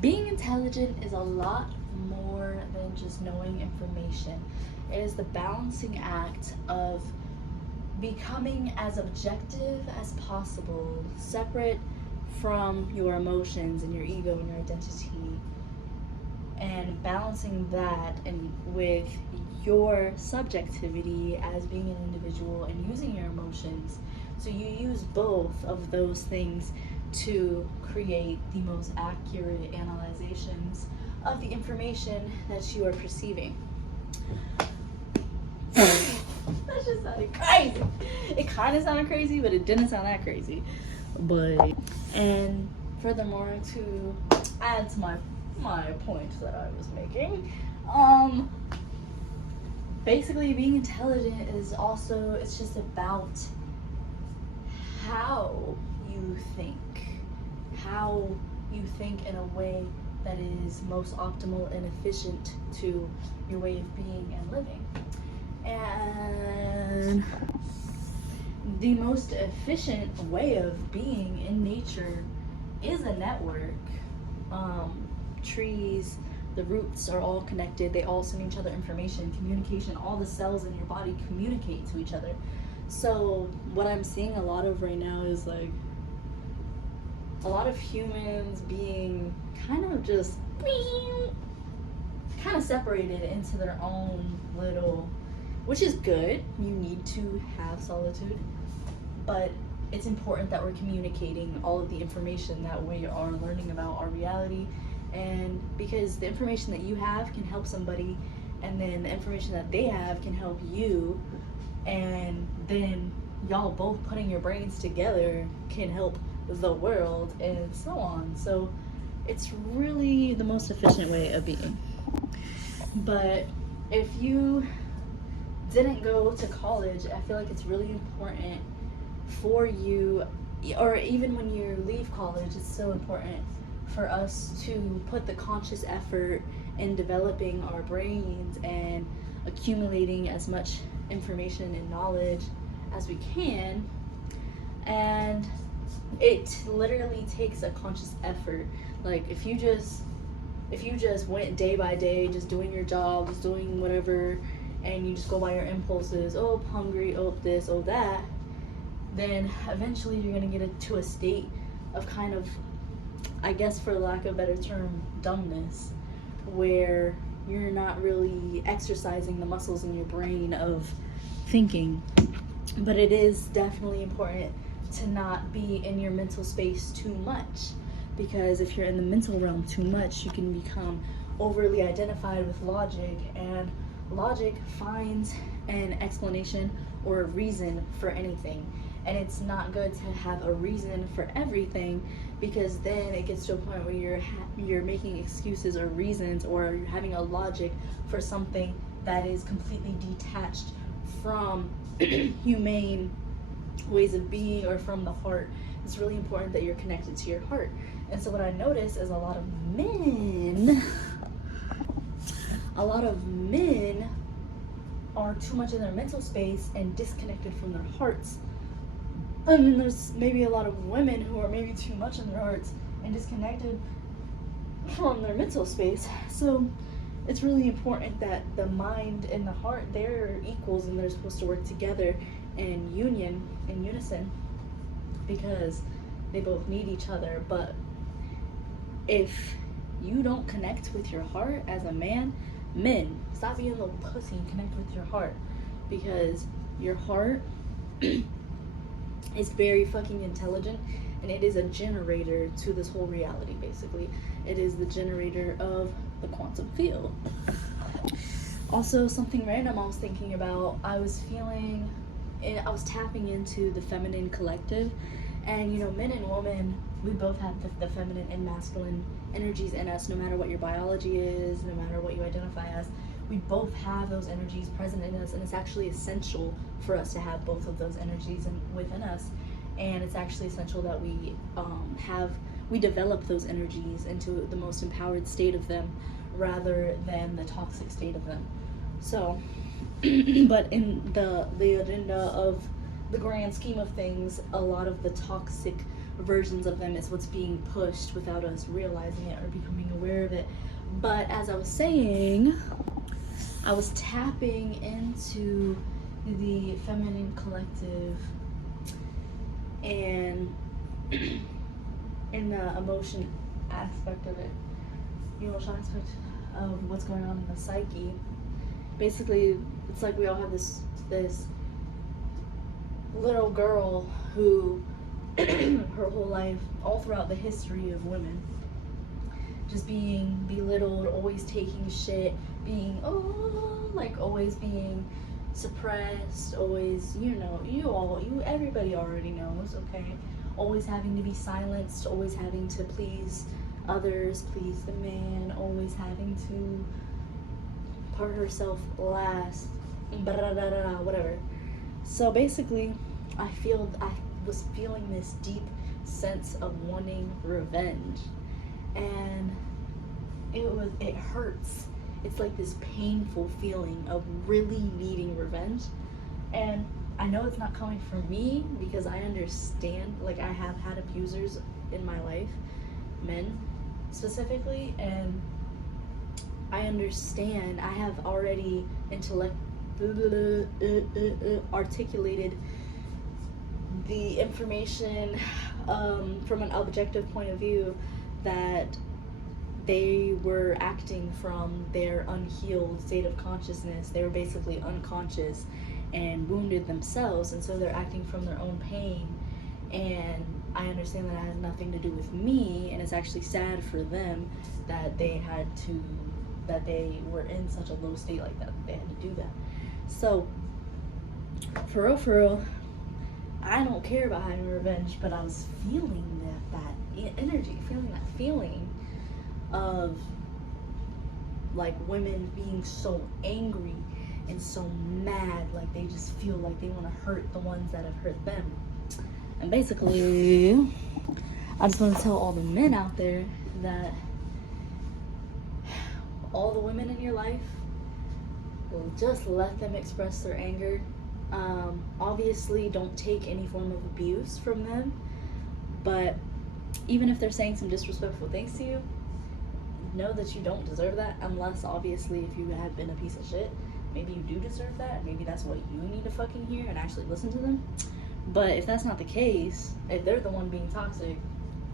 Being intelligent is a lot more than just knowing information. It is the balancing act of becoming as objective as possible, separate from your emotions and your ego and your identity, and balancing that and with your subjectivity as being an individual and using your emotions. So you use both of those things to create the most accurate analyzations of the information that you are perceiving. That just sounded crazy. It kind of sounded crazy, but it didn't sound that crazy. But and furthermore, to add to my point that I was making, basically being intelligent is also, it's just about how you think, how you think in a way that is most optimal and efficient to your way of being and living. And the most efficient way of being in nature is a network. Trees, the roots are all connected. They all send each other information, communication. All the cells in your body communicate to each other. So what I'm seeing a lot of right now is like a lot of humans being kind of just kind of separated into their own little, which is good. You need to have solitude, but it's important that we're communicating all of the information that we are learning about our reality. And because the information that you have can help somebody, and then the information that they have can help you, and then y'all both putting your brains together can help the world, and so on. So it's really the most efficient way of being. But if you didn't go to college, I feel like it's really important for you, or even when you leave college, it's so important for us to put the conscious effort in developing our brains and accumulating as much information and knowledge as we can. And it literally takes a conscious effort. Like if you just went day by day just doing your job, just doing whatever, and you just go by your impulses, oh I'm hungry, oh this, oh that, then eventually you're gonna get to a state of kind of, I guess for lack of a better term, dumbness, where you're not really exercising the muscles in your brain of thinking. But it is definitely important to not be in your mental space too much, because if you're in the mental realm too much, you can become overly identified with logic, and logic finds an explanation or a reason for anything. And it's not good to have a reason for everything, because then it gets to a point where you're making excuses or reasons, or you're having a logic for something that is completely detached from humane ways of being or from the heart. It's really important that you're connected to your heart. And so what I notice is a lot of men are too much in their mental space and disconnected from their hearts. And then there's maybe a lot of women who are maybe too much in their hearts and disconnected from their mental space. So it's really important that the mind and the heart, they're equals and they're supposed to work together in union, in unison, because they both need each other. But if you don't connect with your heart as a man, men, stop being a little pussy and connect with your heart, because your heart is very fucking intelligent, and it is a generator to this whole reality. Basically, it is the generator of the quantum field. Also, something random I was thinking about, I was tapping into the feminine collective, and you know, men and women, we both have the feminine and masculine energies in us. No matter what your biology is, no matter what you identify as, we both have those energies present in us, and it's actually essential for us to have both of those energies within us. And it's actually essential that we develop those energies into the most empowered state of them, rather than the toxic state of them. So but in the agenda of the grand scheme of things, a lot of the toxic versions of them is what's being pushed without us realizing it or becoming aware of it. But as I was saying, I was tapping into the feminine collective and in the emotion aspect of it, the emotional aspect of what's going on in the psyche. Basically, it's like we all have this little girl who her whole life, all throughout the history of women, just being belittled, always taking shit, being always being suppressed, always, everybody already knows, okay? Always having to be silenced, always having to please others, please the man, always having to put herself last, whatever. So basically, I was feeling this deep sense of wanting revenge, and it hurts. It's like this painful feeling of really needing revenge, and I know it's not coming from me because I understand, like, I have had abusers in my life, men specifically, and I understand. I have already articulated the information from an objective point of view that they were acting from their unhealed state of consciousness. They were basically unconscious and wounded themselves, and so they're acting from their own pain. And I understand that it has nothing to do with me, and it's actually sad for them that they were in such a low state like that they had to do that. So for real, I don't care about having revenge, but I was feeling that energy, feeling that feeling of like women being so angry and so mad, like they just feel like they want to hurt the ones that have hurt them. And basically, I just want to tell all the men out there that all the women in your life, just let them express their anger. Obviously, don't take any form of abuse from them, but even if they're saying some disrespectful things to you, know that you don't deserve that, unless obviously if you have been a piece of shit, maybe you do deserve that, maybe that's what you need to fucking hear and actually listen to them. But if that's not the case, if they're the one being toxic,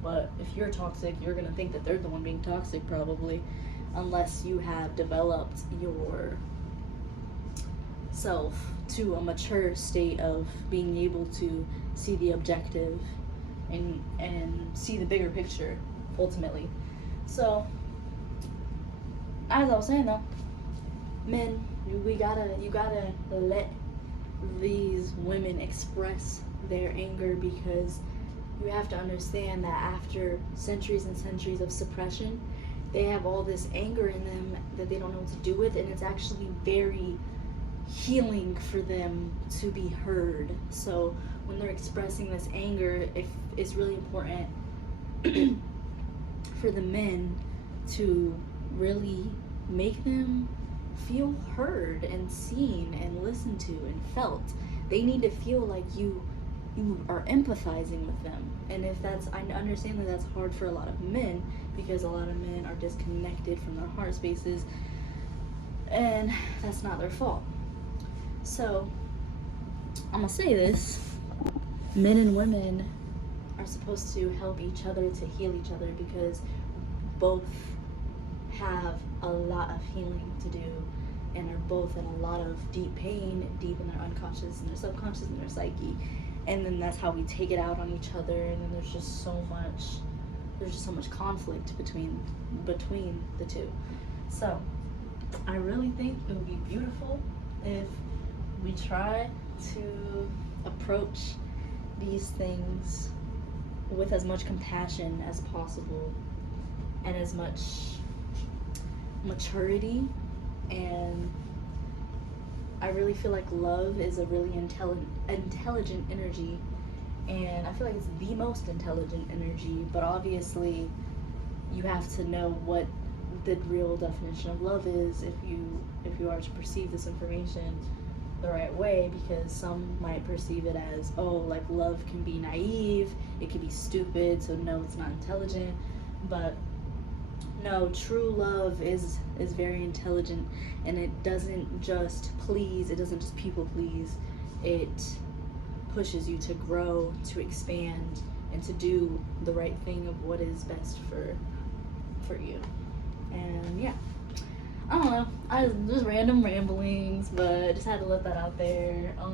but if you're toxic, you're gonna think that they're the one being toxic probably, unless you have developed your self to a mature state of being able to see the objective and see the bigger picture ultimately. So as I was saying though, men, you gotta let these women express their anger, because you have to understand that after centuries and centuries of suppression, they have all this anger in them that they don't know what to do with, and it's actually very healing for them to be heard. So when they're expressing this anger, it's really important for the men to really make them feel heard and seen and listened to and felt. They need to feel like you are empathizing with them. And if that's, I understand that that's hard for a lot of men, because a lot of men are disconnected from their heart spaces, and that's not their fault. So I'm gonna say this: men and women are supposed to help each other to heal each other, because both have a lot of healing to do and are both in a lot of deep pain, deep in their unconscious and their subconscious and their psyche. And then that's how we take it out on each other, and then there's just so much conflict between the two. So I really think it would be beautiful if we try to approach these things with as much compassion as possible and as much maturity. And I really feel like love is a really intelligent energy, and I feel like it's the most intelligent energy. But obviously you have to know what the real definition of love is if you are to perceive this information. the right way, because some might perceive it as, oh, like love can be naive, it can be stupid, so no, it's not intelligent. But no, true love is very intelligent, and it doesn't just please, it doesn't just people please. It pushes you to grow, to expand, and to do the right thing of what is best for you. And yeah, I don't know, I just random ramblings, but I just had to let that out there. I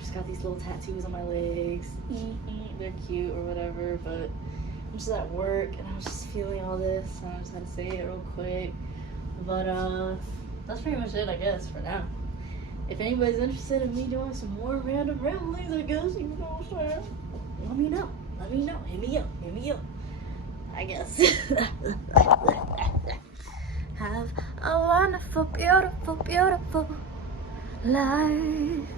just got these little tattoos on my legs. They're cute or whatever, but I'm just at work and I was just feeling all this, and I just had to say it real quick. But that's pretty much it, I guess, for now. If anybody's interested in me doing some more random ramblings, I guess, you know what I'm saying, let me know. Hit me up. I guess. Have a wonderful, beautiful, beautiful life.